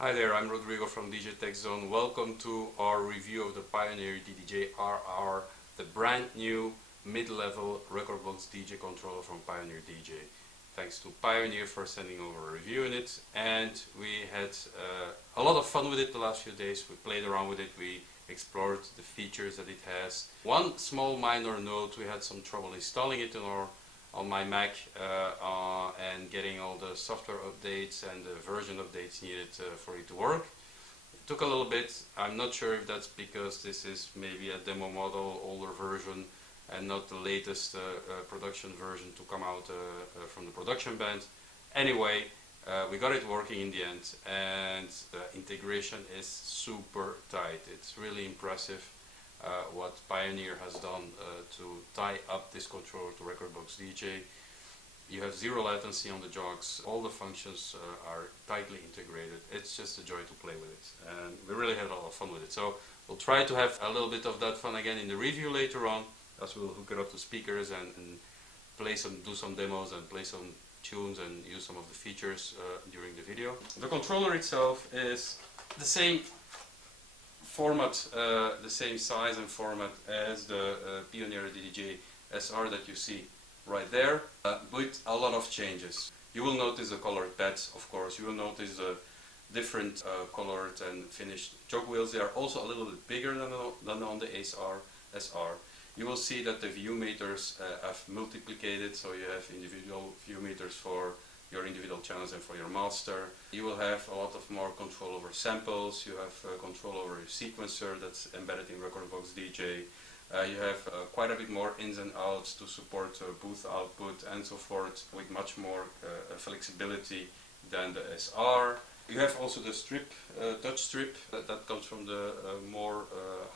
Hi there, I'm Rodrigo from DJ Tech Zone. Welcome to our review of the Pioneer DDJ-RR, the brand new mid-level Rekordbox DJ controller from Pioneer DJ. Thanks to Pioneer for sending over a review in it, and we had a lot of fun with it the last few days. We played around with it, we explored the features that it has. One small minor note, we had some trouble installing it on my Mac and getting all the software updates and the version updates needed for it to work. It took a little bit. I'm not sure if that's because this is maybe a demo model, older version, and not the latest production version to come out from the production band. Anyway, we got it working in the end, and the integration is super tight. It's really impressive what Pioneer has done to tie up this controller to Rekordbox DJ. You have zero latency on the jogs, all the functions are tightly integrated. It's just a joy to play with it, and we really had a lot of fun with it. So we'll try to have a little bit of that fun again in the review later on, as we'll hook it up to speakers and do some demos and play some tunes and use some of the features during the video. The controller itself is the same format, the same size and format as the Pioneer DDJ-RR that you see right there, with a lot of changes. You will notice the colored pads, of course. You will notice the different colored and finished jog wheels. They are also a little bit bigger than on the SR. You will see that the view meters have multiplicated, so you have individual view meters for your individual channels and for your master. You will have a lot of more control over samples. You have control over your sequencer that's embedded in Rekordbox DJ. You have quite a bit more ins and outs to support booth output and so forth, with much more flexibility than the SR. You have also the strip, touch strip, that comes from the more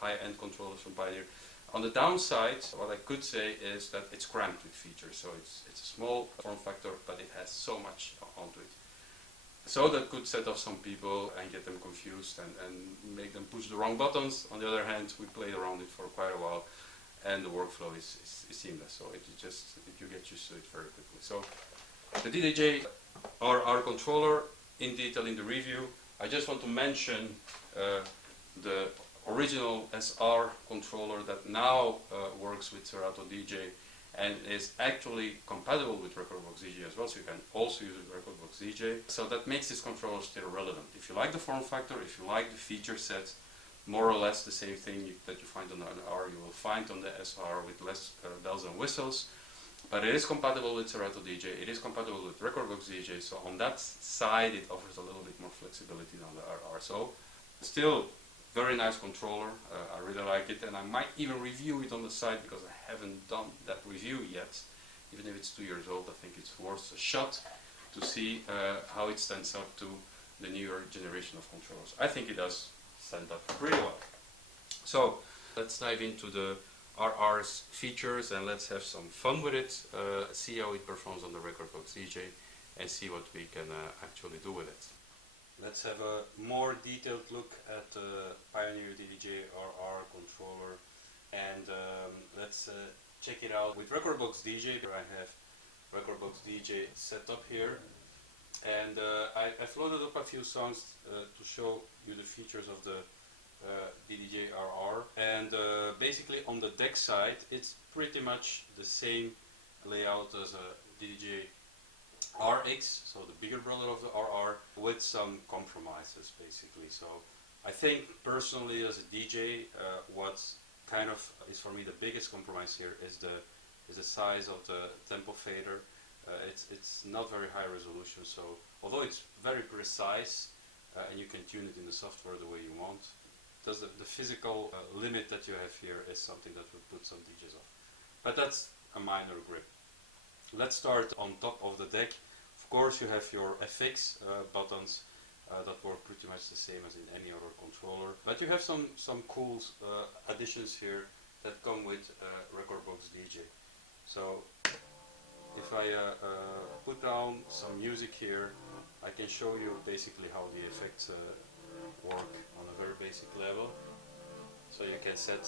high-end controllers from Pioneer. On the downside, what I could say is that it's cramped with features, so it's a small form factor, but it has so much onto it. So that could set off some people and get them confused and make them push the wrong buttons. On the other hand, we played around it for quite a while, and the workflow is seamless, so you get used to it very quickly. So the DDJ-RR controller in detail in the review. I just want to mention the original SR controller that now works with Serato DJ and is actually compatible with Rekordbox DJ as well, so you can also use it with Rekordbox DJ. So that makes this controller still relevant. If you like the form factor, if you like the feature set, more or less the same thing that you find on the R, you will find on the SR with less bells and whistles. But it is compatible with Serato DJ, it is compatible with Rekordbox DJ, so on that side it offers a little bit more flexibility than the RR. So still very nice controller, I really like it, and I might even review it on the site because I haven't done that review yet. Even if it's 2 years old, I think it's worth a shot to see how it stands up to the newer generation of controllers. I think it does stand up pretty well. So let's dive into the RR's features and let's have some fun with it, see how it performs on the Rekordbox DJ and see what we can actually do with it. Let's have a more detailed look at the Pioneer DDJ-RR controller, and let's check it out with Rekordbox DJ. I have Rekordbox DJ set up here, and I've loaded up a few songs to show you the features of the DDJ-RR, and basically on the deck side it's pretty much the same layout as a DDJ-RX, so the bigger brother of the RR, with some compromises basically. So I think personally as a DJ, what kind of is for me the biggest compromise here is the size of the tempo fader. It's not very high resolution, so although it's very precise and you can tune it in the software the way you want, the physical limit that you have here is something that would put some DJs off. But that's a minor grip. Let's start on top of the deck. Of course you have your FX buttons that work pretty much the same as in any other controller. But you have some cool additions here that come with Rekordbox DJ. So if I put down some music here, I can show you basically how the effects work on a very basic level. So you can set,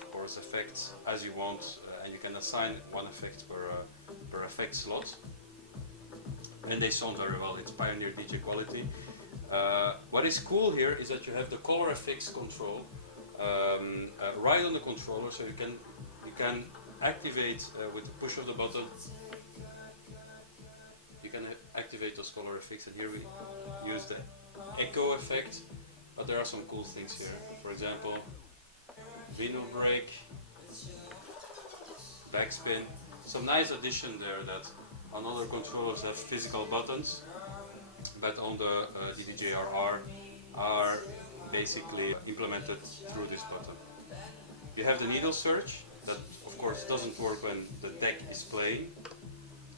of course, effects as you want, and you can assign one effect per effect slot. And they sound very well. It's Pioneer DJ quality. What is cool here is that you have the color effects control right on the controller, so you can activate with the push of the button. You can activate those color effects, and here we use the echo effect. But there are some cool things here. For example, vinyl break, backspin. Some nice addition there that on other controllers have physical buttons, but on the DDJ-RR are basically implemented through this button. You have the needle search that of course doesn't work when the deck is playing,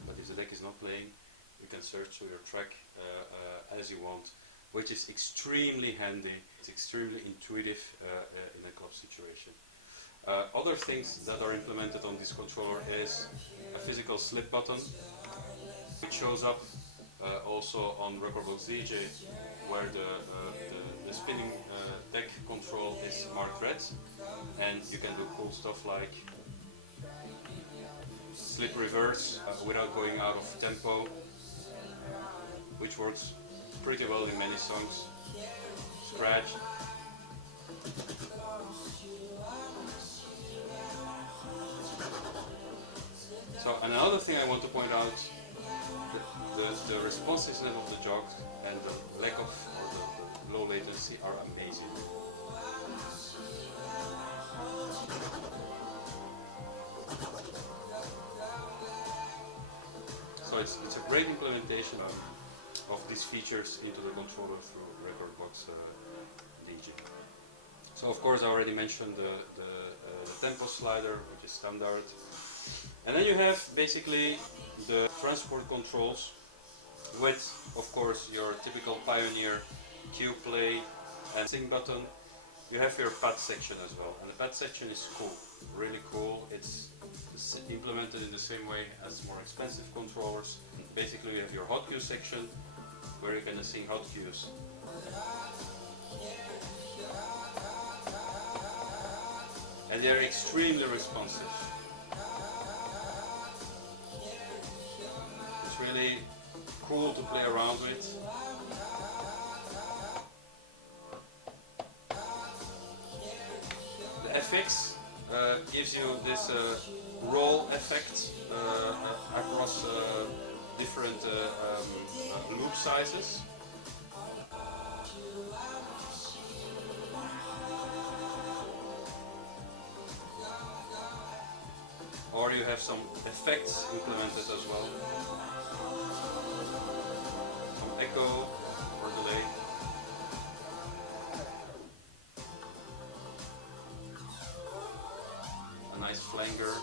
but if the deck is not playing, you can search through your track as you want, which is extremely handy. It's extremely intuitive in a club situation. Other things that are implemented on this controller is a physical slip button, which shows up also on Rekordbox DJ, where the spinning deck control is marked red, and you can do cool stuff like slip reverse without going out of tempo, which works pretty well in many songs. Scratch. So another thing I want to point out, the responsiveness of the jog and the lack of, or the low latency are amazing. So it's a great implementation of these features into the controller through Rekordbox DJ. So of course I already mentioned the tempo slider, which is standard. And then you have basically the transport controls with, of course, your typical Pioneer cue play and sing button. You have your pad section as well, and the pad section is cool, really cool. It's implemented in the same way as more expensive controllers. Basically you have your hot cue section where you're gonna sing hot cues. And they're extremely responsive. It's really cool to play around with. The FX gives you this roll effect across different loop sizes. Or you have some effects implemented as well. Some echo or delay. A nice flanger.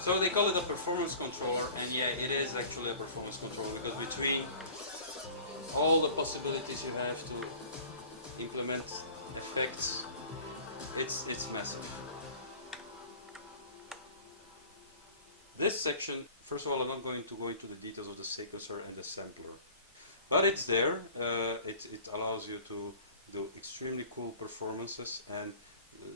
So they call it a performance controller, and yeah, it is actually a performance controller, because between all the possibilities you have to implement effects, it's massive. This section, first of all, I'm not going to go into the details of the sequencer and the sampler, but it's there. It allows you to do extremely cool performances, and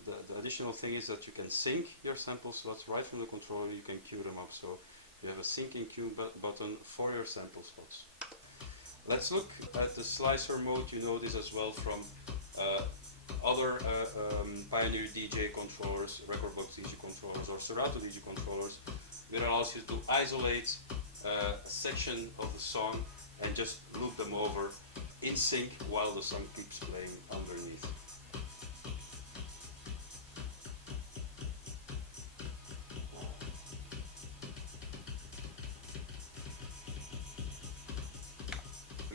the additional thing is that you can sync your sample slots right from the controller. You can queue them up, so you have a sync and queue button for your sample slots. Let's look at the slicer mode. You know this as well from other Pioneer DJ controllers, Rekordbox DJ controllers, or Serato DJ controllers. It allows you to isolate a section of the song and just loop them over in sync while the song keeps playing underneath.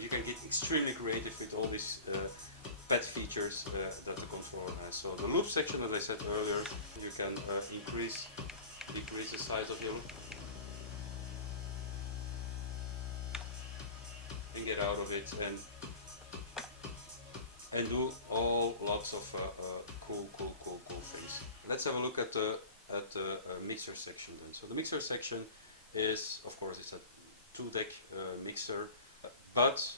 You can get extremely creative with all these pad features that the controller has. So the loop section, as I said earlier, you can decrease the size of your loop and get out of it and do lots of cool things. Let's have a look at the mixer section then. So the mixer section is, of course, it's a 2-deck mixer, but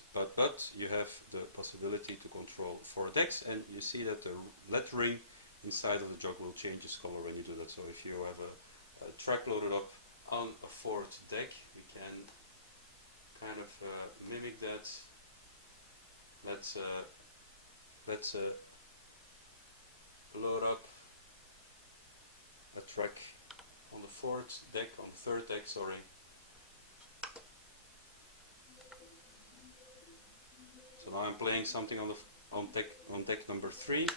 you have the possibility to control 4 decks, and you see that the lettering inside of the jog will change its color when you do that. So if you have a track loaded up on a 4th deck, we can kind of mimic that let's load up a track on the third deck, sorry. So now I'm playing something on deck number 3.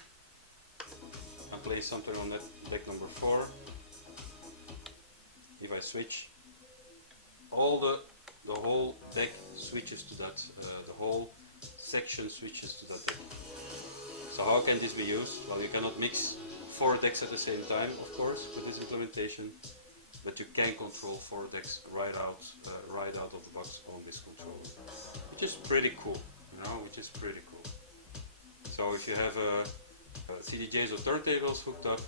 I play something on deck number 4. If I switch, the whole deck switches to that, the whole section switches to that deck. So how can this be used? Well, you cannot mix 4 decks at the same time, of course, with this implementation, but you can control 4 decks right out of the box on this controller, which is pretty cool, you know, which is pretty cool. So if you have CDJs or turntables hooked up,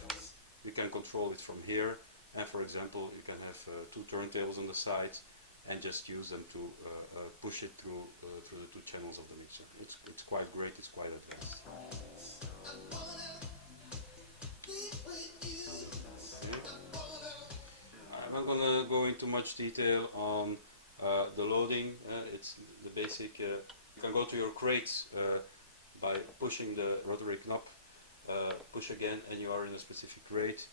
you can control it from here, and for example, you can have 2 turntables on the side and just use them to push it through the 2 channels of the mixer. It's quite great, it's quite advanced. I'm not gonna go into much detail on the loading. It's the basic. You can go to your crates by pushing the rotary knob. Push again, and you are in a specific crate.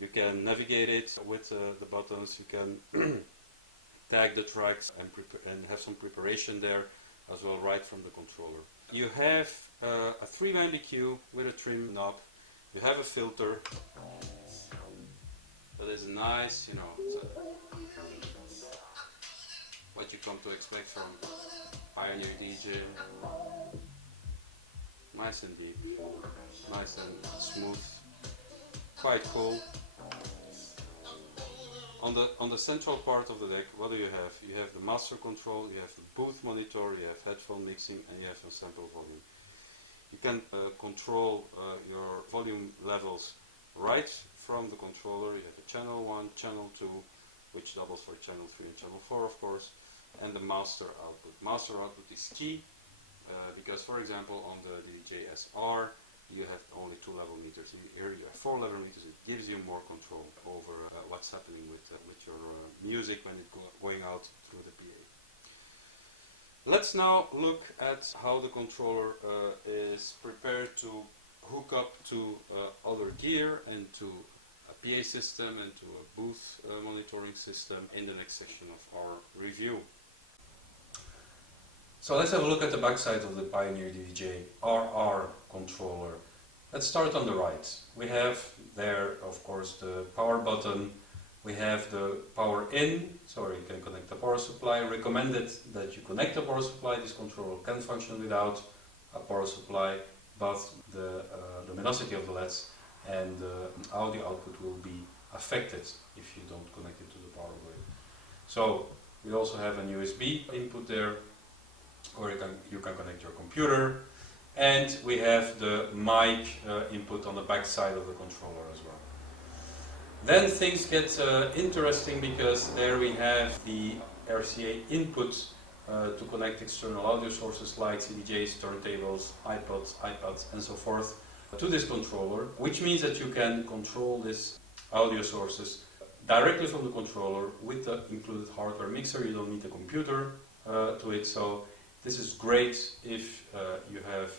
You can navigate it with the buttons. You can tag the tracks and have some preparation there as well, right from the controller. You have a 3-band EQ with a trim knob. You have a filter. That is nice, you know, it's what you come to expect from Pioneer DJ. Nice and deep, nice and smooth, quite cool. On the central part of the deck, what do you have? You have the master control, you have the booth monitor, you have headphone mixing, and you have some sample volume. You can control your volume levels right from the controller. You have the channel 1, channel 2, which doubles for channel 3 and channel 4, of course, and the master output. Master output is key because, for example, on the DDJ-RR, you have only 2 level meters. Here you have 4 level meters. It gives you more control over what's happening with your music when it's going out through the PA. Let's now look at how the controller is prepared to hook up to other gear and to a PA system and to a booth monitoring system in the next section of our review. So let's have a look at the backside of the Pioneer DDJ-RR controller. Let's start on the right. We have there, of course, the power button. We have the power in, so you can connect the power supply. Recommended that you connect the power supply. This controller can function without a power supply, but the luminosity of the LEDs and the audio output will be affected if you don't connect it to the power grid. So we also have an USB input there, or you can connect your computer, and we have the mic input on the back side of the controller as well. Then things get interesting because there we have the RCA input to connect external audio sources like CDJs, turntables, iPods, and so forth to this controller, which means that you can control these audio sources directly from the controller with the included hardware mixer. You don't need a computer to it, so this is great if you have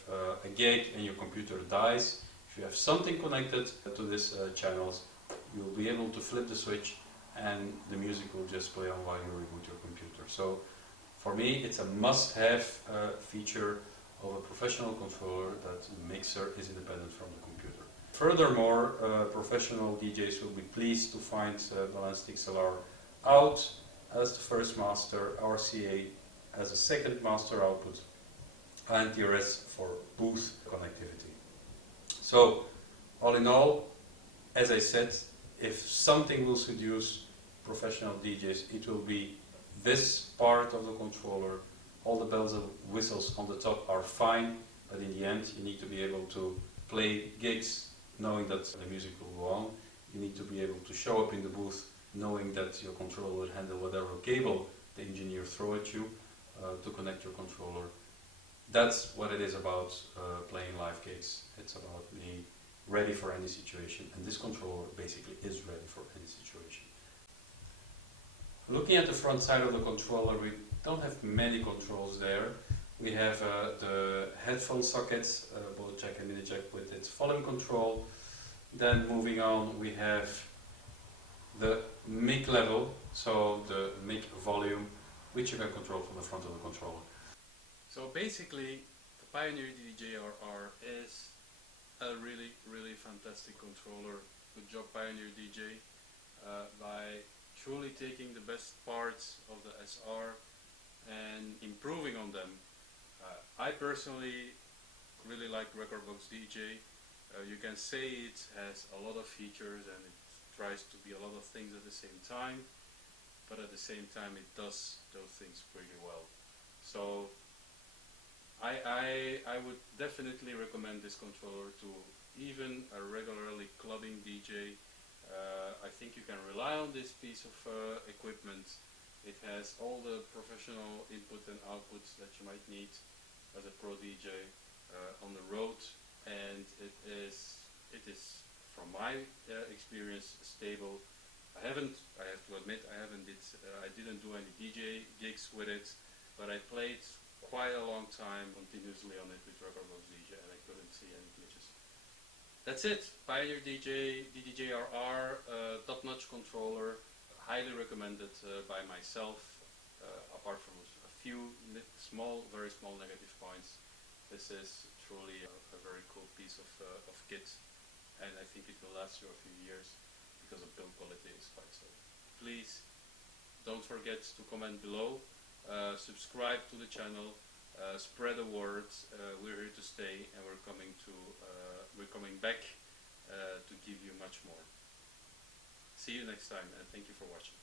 a gig and your computer dies. If you have something connected to these channels, you'll be able to flip the switch and the music will just play on while you reboot your computer. So for me, it's a must-have feature of a professional controller that the mixer is independent from the computer. Furthermore, professional DJs will be pleased to find Balanced XLR out as the first master, RCA as a second master output, and TRS for booth connectivity. So, all in all, as I said, if something will seduce professional DJs, it will be this part of the controller. All the bells and whistles on the top are fine, but in the end you need to be able to play gigs knowing that the music will go on. You need to be able to show up in the booth knowing that your controller will handle whatever cable the engineer throw at you to connect your controller. That's what it is about playing live gigs. It's about being ready for any situation, and this controller basically is ready for any situation. Looking at the front side of the controller, we don't have many controls there. We have the headphone socket, both jack and mini jack with its volume control. Then moving on, we have the mic level, so the mic volume, which you can control from the front of the controller. So basically, the Pioneer DDJ-RR is a really fantastic controller. Good job, Pioneer DJ, by truly taking the best parts of the SR and improving on them. I personally really like Rekordbox DJ. You can say it has a lot of features and it tries to be a lot of things at the same time, but at the same time it does those things pretty well. So I would definitely recommend this controller to even a regularly clubbing DJ. I think you can rely on this piece of equipment. It has all the professional input and outputs that you might need as a pro DJ on the road, and it is from my experience stable. I have to admit, I didn't do any DJ gigs with it, but I played quite a long time continuously on it with Rekordbox DJ and I couldn't see any glitches. That's it. Pioneer DJ DDJ-RR, top-notch controller, highly recommended by myself, apart from a few very small negative points. This is truly a very cool piece of kit, and I think it will last you a few years because the build quality is quite solid. Please don't forget to comment below, subscribe to the channel, spread the word. We're here to stay, and we're coming back to give you much more. See you next time, and thank you for watching.